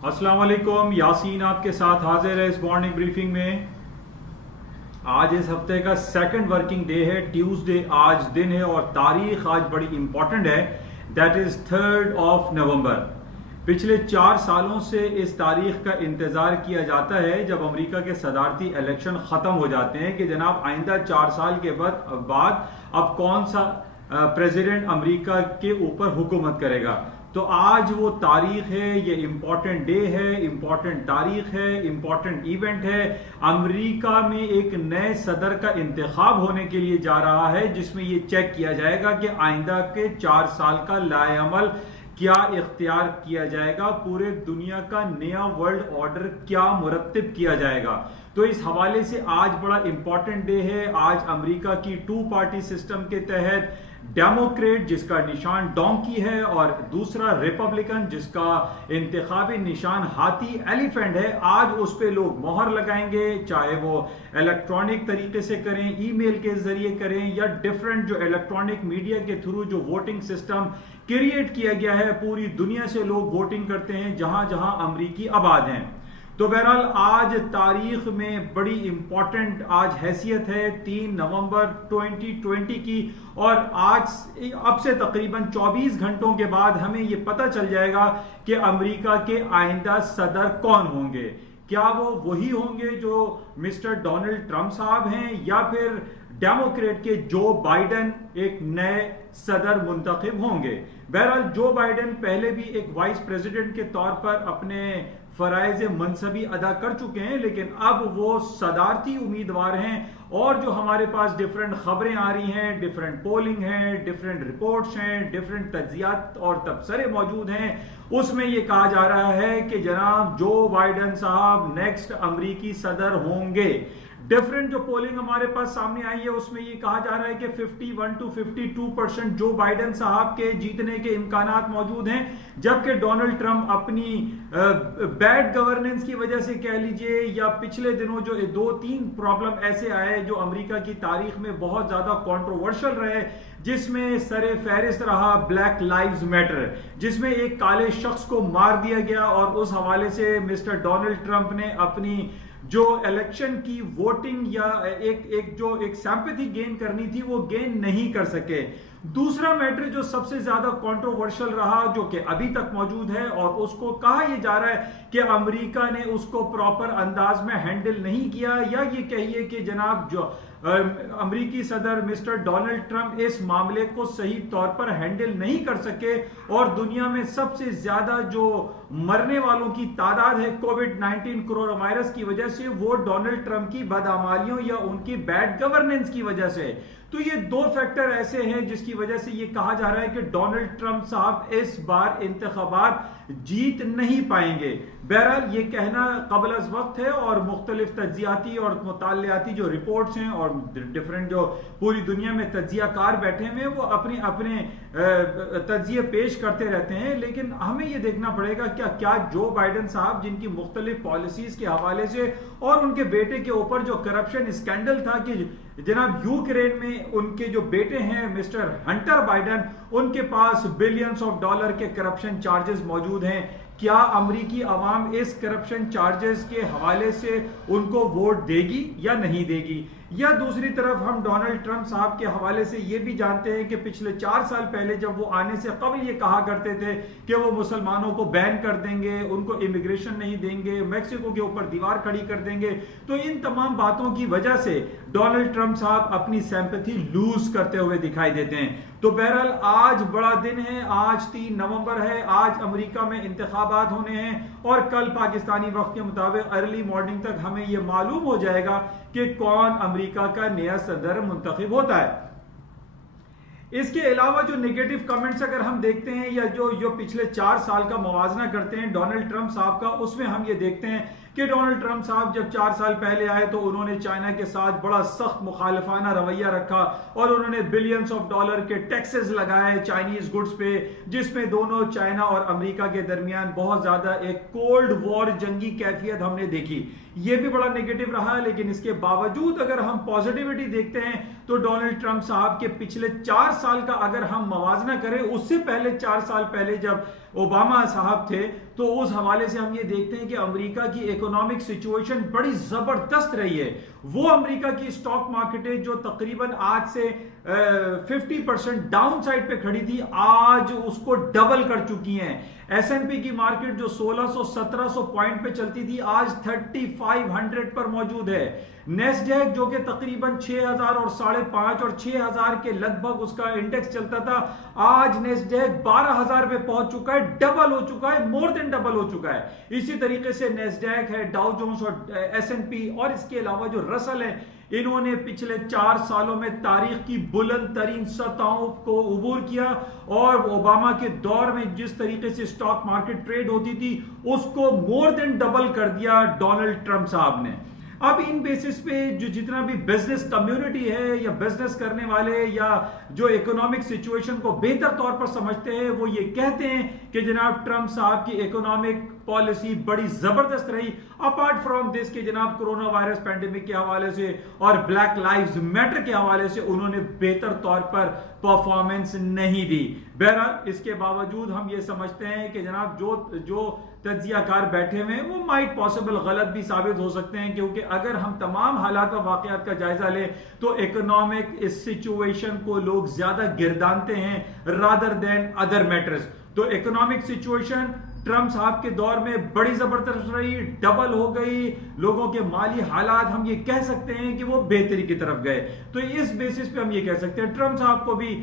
अस्सलाम वालेकुम, यासीन आपके साथ हाजिर है इस मॉर्निंग ब्रीफिंग में। आज इस हफ्ते का सेकंड वर्किंग डे है, ट्यूसडे आज दिन है और तारीख आज बड़ी इंपॉर्टेंट है, दैट इज 3 नवंबर। पिछले 4 सालों से इस तारीख का इंतजार किया जाता है जब अमेरिका के सदारती इलेक्शन खत्म हो जाते हैं कि जनाब आइंदा 4 साल के बाद अब कौन सा प्रेसिडेंट अमेरिका के ऊपर हुकूमत करेगा। तो आज वो तारीख है, ये इंपॉर्टेंट डे है, इंपॉर्टेंट तारीख है, इंपॉर्टेंट इवेंट है। अमेरिका में एक नए सदर का इंतखाब होने के लिए जा रहा है जिसमें ये चेक किया जाएगा कि आइंदा के 4 साल का लाएअमल क्या इख्तियार किया जाएगा, पूरे दुनिया का नया वर्ल्ड ऑर्डर क्या मुरत्तिब किया जाएगा। तो इस हवाले से आज बड़ा इंपॉर्टेंट डे है। आज अमेरिका की 2 पार्टी सिस्टम के तहत डेमोक्रेट जिसका निशान डोंकी है और दूसरा रिपब्लिकन जिसका इंतखाबी निशान हाथी एलिफेंट है, आज उस पे लोग मोहर लगाएंगे, चाहे वो इलेक्ट्रॉनिक तरीके से करें, ईमेल के जरिए करें या डिफरेंट जो इलेक्ट्रॉनिक मीडिया के थ्रू जो वोटिंग सिस्टम क्रिएट किया गया है। पूरी दुनिया से लोग वोटिंग करते हैं जहां जहां अमरीकी आबाद हैं। तो बहरहाल आज तारीख में बड़ी इंपॉर्टेंट आज हैसियत है 3 नवंबर 2020 की। और आज अब से तकरीबन 24 घंटों के बाद हमें यह पता चल जाएगा कि अमेरिका के आइंदा सदर कौन होंगे। क्या वो वही होंगे जो मिस्टर डोनाल्ड ट्रंप साहब हैं या फिर डेमोक्रेट के जो बाइडेन एक नए सदर मुंतखब होंगे। बहरहाल जो बाइडेन पहले भी एक वाइस प्रेसिडेंट के तौर पर अपने फराइज मनसबी अदा कर चुके हैं, लेकिन अब वो सदारती उम्मीदवार हैं। और जो हमारे पास डिफरेंट खबरें आ रही हैं, डिफरेंट पोलिंग है, डिफरेंट रिपोर्ट्स हैं, डिफरेंट तज्जियात और तबसरे मौजूद हैं, उसमें यह कहा जा रहा है कि जनाब जो बाइडेन साहब नेक्स्ट अमरीकी सदर होंगे। डिफरेंट जो पोलिंग हमारे पास सामने आई है उसमें यह कहा जा रहा है कि 51 to 52% जो बाइडेन साहब के जीतने के इम्कानात मौजूद हैं, जबकि डोनाल्ड ट्रंप अपनी बैड गवर्नेंस की वजह से कह लीजिए या पिछले दिनों जो 2-3 प्रॉब्लम ऐसे आए जो अमेरिका की तारीख में बहुत ज्यादा कंट्रोवर्शियल रहे, जिसमें सरे फहरिस्त रहा ब्लैक लाइव्स मैटर, जिसमें एक काले शख्स को मार दिया गया और उस हवाले से मिस्टर डोनाल्ड ट्रंप ने अपनी जो इलेक्शन की वोटिंग या एक सिंपैथी गेन करनी थी वो गेन नहीं कर सके। दूसरा मैटर जो सबसे ज्यादा कंट्रोवर्शियल रहा जो कि अभी तक मौजूद है और उसको कहा यह जा रहा है कि अमेरिका ने उसको प्रॉपर अंदाज में हैंडल नहीं किया, या ये कहिए कि जनाब जो अमेरिकी सदर मिस्टर डोनाल्ड ट्रंप इस मामले को सही तौर पर हैंडल नहीं कर सके और दुनिया में सबसे ज्यादा जो मरने वालों की तादाद है कोविड-19 कोरोना वायरस की वजह से, वो डोनाल्ड ट्रंप की बदआमालियों या उनकी बैड गवर्नेंस की वजह से। तो ये 2 फैक्टर ऐसे हैं जिसकी वजह से ये कहा जा रहा है कि डोनाल्ड ट्रंप साहब इस बार इंतखाबात जीत नहीं पाएंगे। बहरहाल ये कहना कबल अज वक्त है और मुख्तलिफ तज्जियाती और मुतालियाती जो रिपोर्ट्स हैं और डिफरेंट जो पूरी दुनिया में तज्जियाकार बैठे हुए हैं वो अपने अपने तज्जिए पेश करते रहते हैं। लेकिन हमें ये देखना पड़ेगा क्या जो बाइडेन साहब जिनकी मुख्तलिफ पॉलिसीज के हवाले से और उनके बेटे के ऊपर जो करप्शन स्कैंडल था कि जनाब यूक्रेन में उनके जो बेटे हैं मिस्टर हंटर बाइडेन, उनके पास बिलियंस ऑफ डॉलर के करप्शन चार्जेस मौजूद हैं, क्या अमरीकी अवाम इस करप्शन चार्जेस के हवाले से उनको वोट देगी या नहीं देगी। या दूसरी तरफ हम डोनाल्ड ट्रंप साहब के हवाले से ये भी जानते हैं कि पिछले 4 साल पहले जब वो आने से कबल ये कहा करते थे कि वो मुसलमानों को बैन कर देंगे, उनको इमिग्रेशन नहीं देंगे, मैक्सिको के ऊपर दीवार खड़ी कर देंगे। तो इन तमाम बातों की वजह से डोनाल्ड ट्रंप साहब अपनी सिंपैथी लूज करते हुए दिखाई देते हैं। तो बहरहाल आज बड़ा दिन है, आज 3 नवंबर है, आज अमेरिका में इंतखाबात होने हैं और कल पाकिस्तानी वक्त के मुताबिक अर्ली मॉर्निंग तक हमें यह मालूम हो जाएगा कि कौन अमेरिका का नया सदर मुंतखब होता है। इसके अलावा जो नेगेटिव कमेंट्स अगर हम देखते हैं या जो पिछले 4 साल का मुवाजना करते हैं डोनाल्ड ट्रंप साहब का, उसमें हम ये देखते हैं कि डोनाल्ड ट्रंप साहब जब 4 साल पहले आए तो उन्होंने चाइना के साथ बड़ा सख्त मुखालिफाना रवैया रखा और उन्होंने बिलियंस ऑफ डॉलर के टैक्सेस लगाए चाइनीज गुड्स पे, जिसमें दोनों चाइना और अमेरिका के दरमियान बहुत ज्यादा एक कोल्ड वॉर जंगी कैफियत हमने देखी। ये भी बड़ा नेगेटिव रहा। लेकिन इसके बावजूद अगर हम पॉजिटिविटी देखते हैं तो डोनाल्ड ट्रंप साहब के पिछले 4 साल का अगर हम मवाजना करें उससे पहले 4 साल पहले जब ओबामा साहब थे, तो उस हवाले से हम ये देखते हैं कि अमेरिका की इकोनॉमिक सिचुएशन बड़ी जबरदस्त रही है। वो अमेरिका की स्टॉक मार्केटें जो तकरीबन आज से 50% डाउन साइड पे खड़ी थी, आज उसको डबल कर चुकी हैं। S&P की मार्केट जो 1600-1700 पॉइंट पे चलती थी, आज 3500 पर मौजूद है। नेस्डैक जो कि तकरीबन 6000 और 5.5 और 6000 के लगभग उसका इंडेक्स चलता था, आज नेस्डैक 12000 पे पहुंच चुका है, डबल हो चुका है, मोर देन डबल हो चुका है। इसी तरीके से नेस्डैक है, डाउ जोन्स और S&P और इसके अलावा जो रसल है, इन्होंने पिछले 4 सालों में तारीख की बुलंद तरीन सतहों को उबूर किया और ओबामा के दौर में जिस तरीके से स्टॉक मार्केट ट्रेड होती थी उसको मोर देन डबल कर दिया डोनाल्ड ट्रंप साहब ने। अब इन बेसिस पे जो जितना भी बिजनेस कम्युनिटी है या बिजनेस करने वाले या जो इकोनॉमिक सिचुएशन को बेहतर तौर पर समझते हैं, वो ये कहते हैं कि जनाब ट्रंप साहब की इकोनॉमिक पॉलिसी बड़ी जबरदस्त रही। अपार्ट फ्रॉम दिस कि जनाब कोरोना वायरस पैंडेमिक के हवाले से और ब्लैक लाइव्स मैटर के हवाले से उन्होंने बेहतर तौर पर परफॉर्मेंस नहीं दी। बहरहाल इसके बावजूद हम ये समझते हैं कि जनाब जो तज्जियाकार बैठे हुए हैं वो माइट पॉसिबल गलत भी साबित हो सकते हैं, क्योंकि अगर हम तमाम हालात और वाकयात का जायजा लें तो इकोनॉमिक इस सिचुएशन को लोग ज्यादा गिरदानते हैं रादर देन अदर मैटर्स। तो इकोनॉमिक सिचुएशन ट्रंप साहब के दौर में बड़ी जबरदस्त रही, डबल हो गई। लोगों के माली हालात हम ये कह सकते हैं कि वो बेहतरी की तरफ गए। तो इस बेसिस पे हम ये कह सकते हैं ट्रंप साहब को भी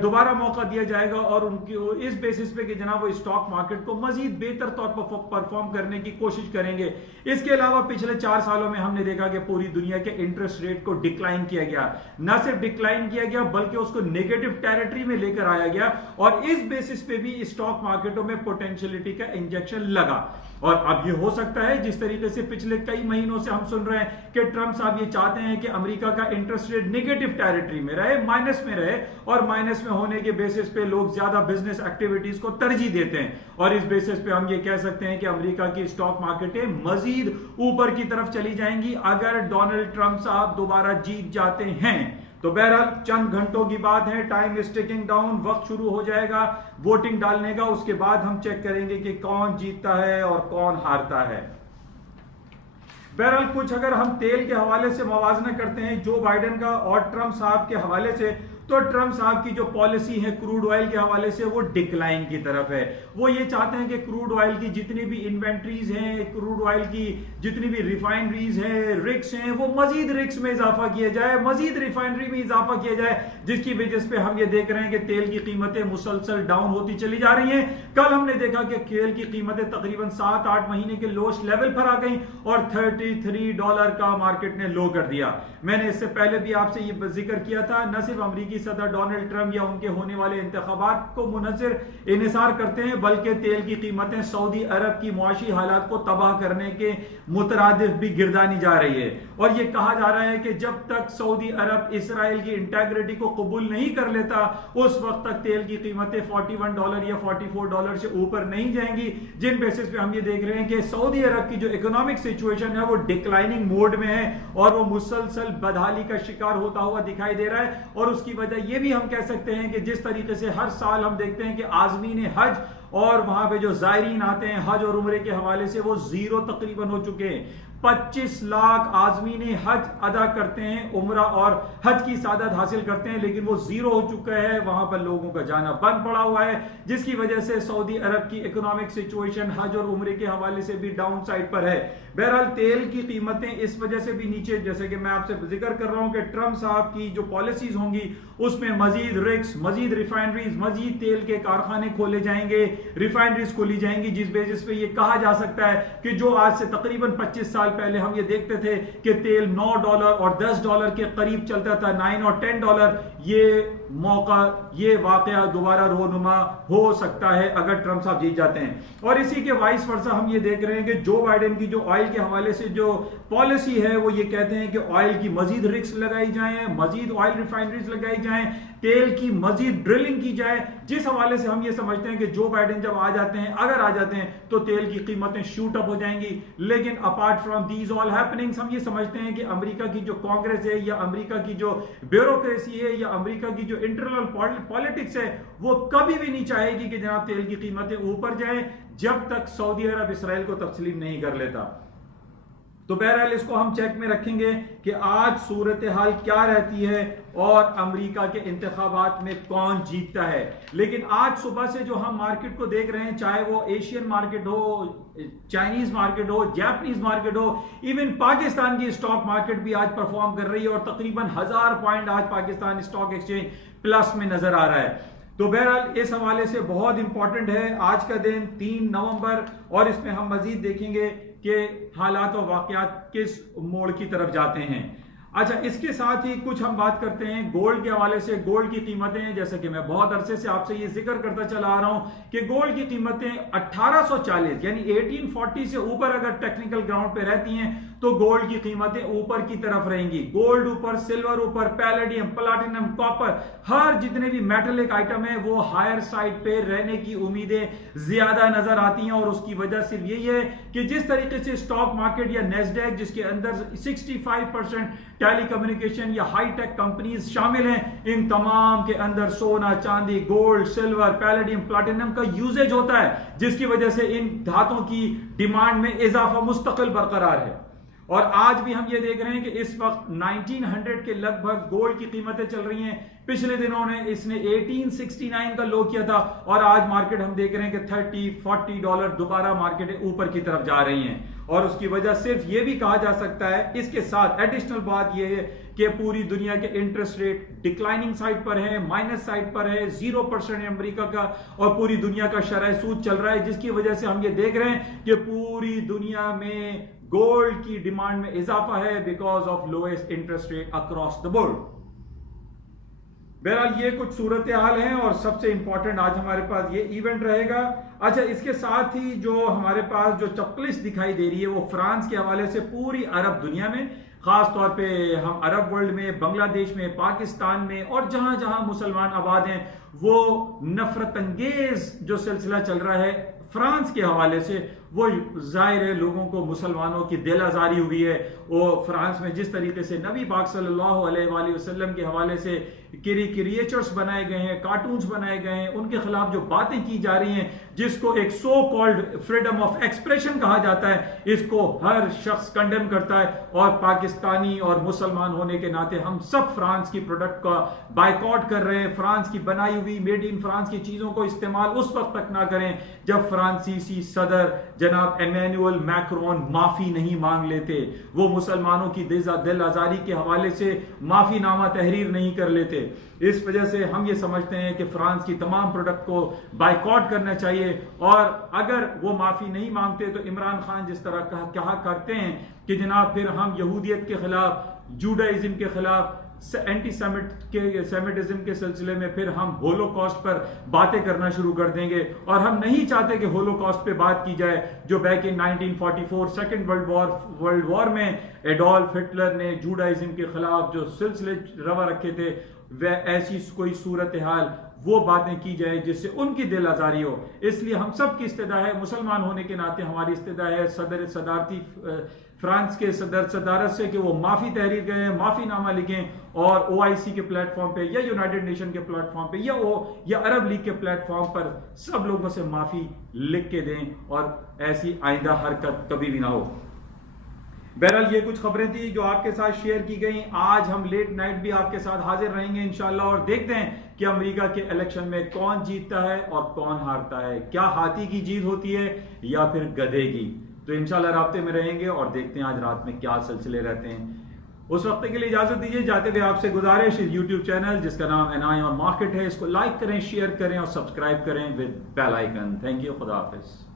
दोबारा मौका दिया जाएगा और उनकी इस बेसिस पे कि जनाब वो स्टॉक मार्केट को मजीद बेहतर तौर पर परफॉर्म करने की कोशिश करेंगे। इसके अलावा पिछले 4 सालों में हमने देखा कि पूरी दुनिया के इंटरेस्ट रेट को डिक्लाइन किया गया, न सिर्फ डिक्लाइन किया गया बल्कि उसको नेगेटिव टेरिटरी में लेकर आया गया और इस बेसिस पे भी स्टॉक मार्केटों में पोटेंशियलिटी का इंजेक्शन लगा। और अब ये हो सकता है जिस तरीके से पिछले कई महीनों से हम सुन रहे हैं कि ट्रंप साहब ये चाहते हैं कि अमेरिका का इंटरेस्ट रेट नेगेटिव टेरिटरी में रहे, माइनस में रहे, और माइनस में होने के बेसिस पे लोग ज्यादा बिजनेस एक्टिविटीज को तरजीह देते हैं। और इस बेसिस पे हम ये कह सकते हैं कि अमेरिका की स्टॉक मार्केटें मजीद ऊपर की तरफ चली जाएंगी अगर डोनाल्ड ट्रंप साहब दोबारा जीत जाते हैं। तो बहरहाल चंद घंटों की बात है, टाइम इज टिकिंग डाउन, वक्त शुरू हो जाएगा वोटिंग डालने का। उसके बाद हम चेक करेंगे कि कौन जीतता है और कौन हारता है। बहरहाल कुछ अगर हम तेल के हवाले से मवाजना करते हैं जो बाइडेन का और ट्रंप साहब के हवाले से, तो ट्रंप साहब की जो पॉलिसी है क्रूड ऑयल के हवाले से वो डिक्लाइन की तरफ है। वो ये चाहते हैं कि क्रूड ऑयल की जितनी भी इन्वेंट्रीज हैं, क्रूड ऑयल की जितनी भी रिफाइनरीज हैं, रिग्स हैं, वो मजीद रिग्स में इजाफा किया जाए, मजीद रिफाइनरी में इजाफा किया जाए, जिसकी वजह से हम ये देख रहे हैं कि तेल की कीमतें मुसलसल डाउन होती चली जा रही हैं। कल हमने देखा कि तेल की कीमतें तकरीबन 7-8 महीने के लोएस्ट लेवल पर आ गई और $33 का मार्केट ने लो कर दिया। मैंने इससे पहले भी आपसे ये जिक्र किया था, न सिर्फ अमेरिकी सदर डोनाल्ड ट्रंप या उनके होने वाले इंतखाबात को मुनज़्ज़र इन्हिसार करते हैं, बल्कि तेल की कीमतें सऊदी अरब की मुआशी हालात को तबाह करने के मुतरादिफ भी गिरदानी जा रही है। और यह कहा जा रहा है कि जब तक सऊदी अरब इसराइल की इंटेग्रिटी को कबूल नहीं कर लेता उस वक्त तक तेल की कीमतें $41 या $44 से ऊपर नहीं जाएंगी, जिन बेसिस पे हम ये देख रहे हैं कि सऊदी अरब की जो इकोनॉमिक सिचुएशन है वो डिक्लाइनिंग मोड में है और वो मुसलसल बदहाली का शिकार होता हुआ दिखाई दे रहा है। और उसकी वजह ये भी हम कह सकते हैं कि जिस तरीके से हर साल हम देखते हैं कि आज़मीन हज और वहां पे जो जायरीन आते हैं हज और उम्रे के हवाले से वो जीरो तकरीबन हो चुके हैं। 25 लाख आज़मीन हज अदा करते हैं, उम्रा और हज की सादत हासिल करते हैं, लेकिन वो जीरो हो चुका है, वहां पर लोगों का जाना बंद पड़ा हुआ है, जिसकी वजह से सऊदी अरब की इकोनॉमिक सिचुएशन हज और उम्रे के हवाले से भी डाउन साइड पर है। बहरहाल तेल की कीमतें इस वजह से भी नीचे, जैसे कि मैं आपसे जिक्र कर रहा हूं कि ट्रंप साहब की जो पॉलिसीज होंगी उसमें मजीद रिग्स, मजीद रिफाइनरीज, मजीद तेल के कारखाने खोले जाएंगे, रिफाइनरीज खोली जाएंगी, जिस बेसिस पे ये कहा जा सकता है कि जो आज से तकरीबन 25 साल पहले हम ये देखते थे कि तेल $9 और $10 के करीब चलता था, $9 और $10, ये मौका, ये वाकया दोबारा रोनुमा हो सकता है अगर ट्रंप साहब जीत जाते हैं। और इसी के वाइस वर्सा हम ये देख रहे हैं कि जो बाइडेन की जो ऑयल के हवाले से जो पॉलिसी है वो ये कहते हैं कि ऑयल की मजीद रिस्क लगाई जाए, मजीद ऑयल रिफाइनरीज लगाई जाए, तेल की मजीद ड्रिलिंग की जाए, जिस हवाले से हम ये समझते हैं कि जो बाइडेन जब आ जाते हैं, अगर आ जाते हैं तो तेल की कीमतें शूट अप हो जाएंगी। लेकिन apart from these all happenings हम ये समझते हैं कि अमेरिका की जो कांग्रेस है या अमेरिका की जो ब्यूरोक्रेसी है या अमेरिका की जो इंटरनल पॉलिटिक्स है वो कभी भी नहीं चाहेगी कि जनाब तेल की कीमतें ऊपर जाएं जब तक सऊदी अरब इसराइल को तस्लीम नहीं कर लेता। तो बहरहाल इसको हम चेक में रखेंगे कि आज सूरत हाल क्या रहती है और अमेरिका के इंतखाबात में कौन जीतता है। लेकिन आज सुबह से जो हम मार्केट को देख रहे हैं, चाहे वो एशियन मार्केट हो, चाइनीज मार्केट हो, जापानीज मार्केट हो, इवन पाकिस्तान की स्टॉक मार्केट भी आज परफॉर्म कर रही है और तकरीबन 1000 पॉइंट आज पाकिस्तान स्टॉक एक्सचेंज प्लस में नजर आ रहा है। तो बहरहाल इस हवाले से बहुत इंपॉर्टेंट है आज का दिन 3 नवंबर, और इसमें हम मजीद देखेंगे कि हालात और वाकयात किस मोड़ की तरफ जाते हैं। अच्छा, इसके साथ ही कुछ हम बात करते हैं गोल्ड के हवाले से। गोल्ड की कीमतें, जैसे कि मैं बहुत अरसे से आपसे ये जिक्र करता चला आ रहा हूं कि गोल्ड की कीमतें 1840 यानी 1840 से ऊपर अगर टेक्निकल ग्राउंड पे रहती हैं तो गोल्ड की कीमतें ऊपर की तरफ रहेंगी। गोल्ड ऊपर, सिल्वर ऊपर, पैलेडियम, प्लाटिनम, कॉपर, हर जितने भी मेटलिक आइटम है वो हायर साइड पे रहने की उम्मीदें ज्यादा नजर आती हैं। और उसकी वजह सिर्फ यही है कि जिस तरीके से स्टॉक मार्केट या नेस्डैक, जिसके अंदर 65% टेलीकम्युनिकेशन या हाईटेक कंपनीज शामिल हैं, इन तमाम के अंदर सोना, चांदी, गोल्ड, सिल्वर, पैलेडियम, प्लाटिनम का यूजेज होता है, जिसकी वजह से इन धातुओं की डिमांड में इजाफा मुस्तकिल बरकरार है। और आज भी हम ये देख रहे हैं कि इस वक्त 1900 के लगभग गोल्ड की कीमतें चल रही हैं। पिछले दिनों ने इसने 1869 का लो किया था और आज मार्केट हम देख रहे हैं कि $30-40 दोबारा मार्केट ऊपर की तरफ जा रही हैं। और उसकी वजह सिर्फ ये भी कहा जा सकता है, इसके साथ एडिशनल बात यह है कि पूरी दुनिया के इंटरेस्ट रेट डिक्लाइनिंग साइड पर है, माइनस साइड पर है, 0% है अमेरिका का, और पूरी दुनिया का शरह सूद चल रहा है, जिसकी वजह से हम ये देख रहे हैं कि पूरी दुनिया में गोल्ड की डिमांड में इजाफा है because of lowest interest rate across the board. बहरहाल ये कुछ सूरत हाल है और सबसे इंपॉर्टेंट आज हमारे पास ये इवेंट रहेगा। अच्छा, इसके साथ ही जो हमारे पास जो चेकलिस्ट दिखाई दे रही है वो फ्रांस के हवाले से पूरी अरब दुनिया में, खास तौर पे हम अरब वर्ल्ड में, बांग्लादेश में, पाकिस्तान में और जहां जहां मुसलमान आबाद हैं, वो नफरत अंगेज जो सिलसिला चल रहा है फ्रांस के हवाले से, वो जाहिर है लोगों को, मुसलमानों की दिल आजारी हुई है। वो फ्रांस में जिस तरीके से नबी पाक सल्लल्लाहु अलैहि वसल्लम के हवाले से कैरिकेचर्स बनाए गए हैं, कार्टून्स बनाए गए हैं, उनके खिलाफ जो बातें की जा रही हैं, जिसको एक so called freedom of expression कहा जाता है, इसको हर शख्स कंडेम करता है। और पाकिस्तानी और मुसलमान होने के नाते हम सब फ्रांस की प्रोडक्ट का बायकॉट कर रहे हैं। फ्रांस की बनाई हुई, मेड इन फ्रांस की चीजों को इस्तेमाल उस वक्त तक ना करें जब फ्रांसीसी सदर जनाब इमैनुअल मैक्रोन माफी नहीं मांग लेते, वो मुसलमानों की दिल आजारी के हवाले से माफीनामा तहरीर नहीं कर लेते। इस वजह से हम ये समझते हैं कि फ्रांस की तमाम प्रोडक्ट को बायकॉट करना चाहिए। और अगर वो माफी नहीं मांगते तो इमरान खान जिस तरह कहा करते हैं कि जनाब फिर हम यहूदियत के खिलाफ, जूडाइज्म के खिलाफ, एंटी सेमिटिज्म के सिलसिले में फिर हम होलोकॉस्ट पर बातें करना शुरू कर देंगे। और हम नहीं चाहते कि होलोकॉस्ट पे बात की जाए, जो back in 1944 second world war में एडोल्फ हिटलर ने जूडाइज्म के खिलाफ जो सिलसिले रवा रखे थे, वह ऐसी कोई सूरत हाल वो बातें की जाए जिससे उनकी दिल आजारी हो। इसलिए हम सब की इस्तेदा है, मुसलमान होने के नाते हमारी इस्तेदा है सदारती फ्रांस के सदारत से कि वो माफी तहरीर करें, माफीनामा लिखें और OIC के प्लेटफॉर्म पे या यूनाइटेड नेशन के प्लेटफॉर्म पे या अरब लीग के प्लेटफॉर्म पर सब लोगों से माफी लिख के दें और ऐसी आइंदा हरकत कभी भी ना हो। बहरहाल ये कुछ खबरें थी जो आपके साथ शेयर की गई। आज हम लेट नाइट भी आपके साथ हाजिर रहेंगे इंशाल्लाह, और देखते हैं कि अमेरिका के इलेक्शन में कौन जीतता है और कौन हारता है, क्या हाथी की जीत होती है या फिर गधे की। तो इंशाल्लाह राब्ते में रहेंगे और देखते हैं आज रात में क्या सिलसिले रहते हैं। उस वक्त के लिए इजाजत दीजिए, जाते हुए आपसे गुजारिश, इस यूट्यूब चैनल जिसका नाम NI ऑन मार्केट है, इसको लाइक करें, शेयर करें और सब्सक्राइब करें with bell icon. Thank you, खुदा हाफिज।